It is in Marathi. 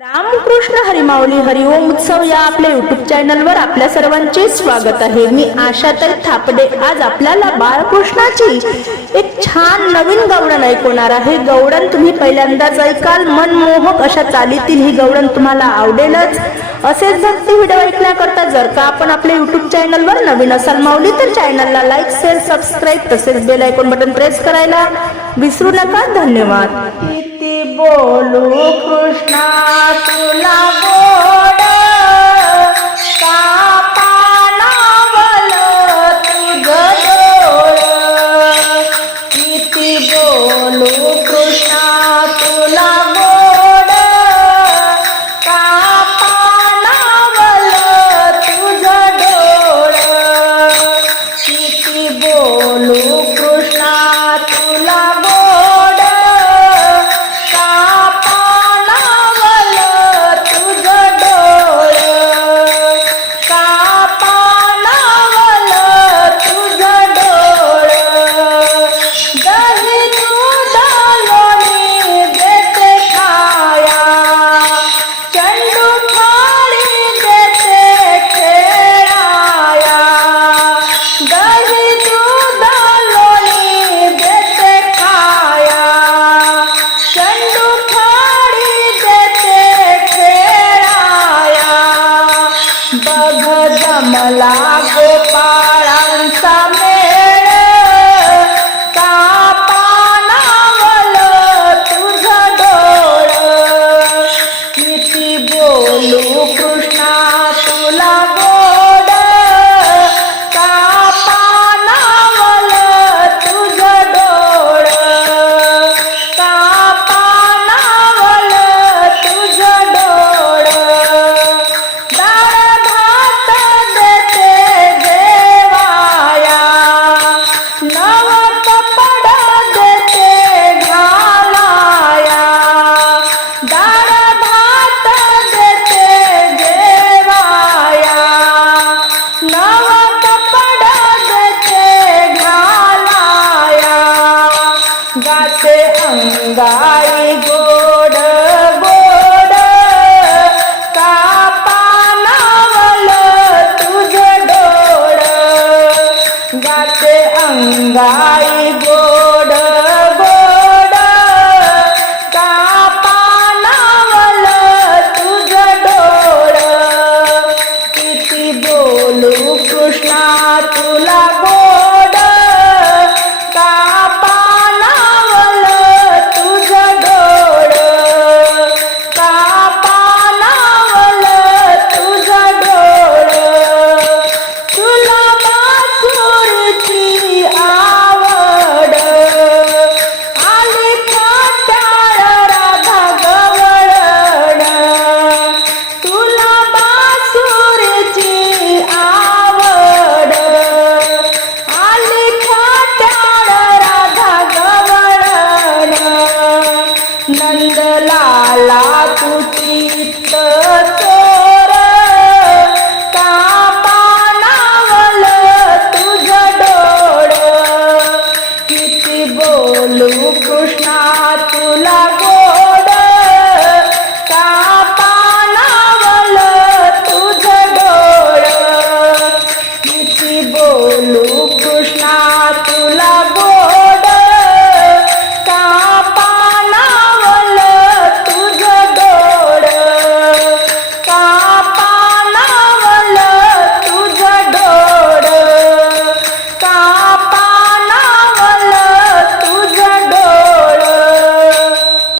रामकृष्ण हरिमाऊली हरिओम उत्सव या आपल्या युट्यूब चॅनलवर आपल्या सर्वांचे स्वागत आहे. मी आशाताई थापडे. आज आपल्याला बाळकृष्णाची एक छान नवीन गवडण ऐकवणार आहे. गवडण तुम्ही पहिल्यांदाच ऐकाल मनमोहक अशा चालीतील ही गवडण तुम्हाला आवडेलच. असेच भक्ती व्हिडिओ ऐकण्याकरता जर का आपण आपल्या युट्यूब चॅनलवर नवीन असाल माऊली तर चॅनलला लाईक शेअर सबस्क्राईब तसेच बेल आयकॉन बटन प्रेस करायला विसरू नका. धन्यवाद. বলু কৃষ্ণা তুলা गोपाळांचा मंदाई गोड गोड कापा नावल तुझ डोळ. गाते अंगाई गोड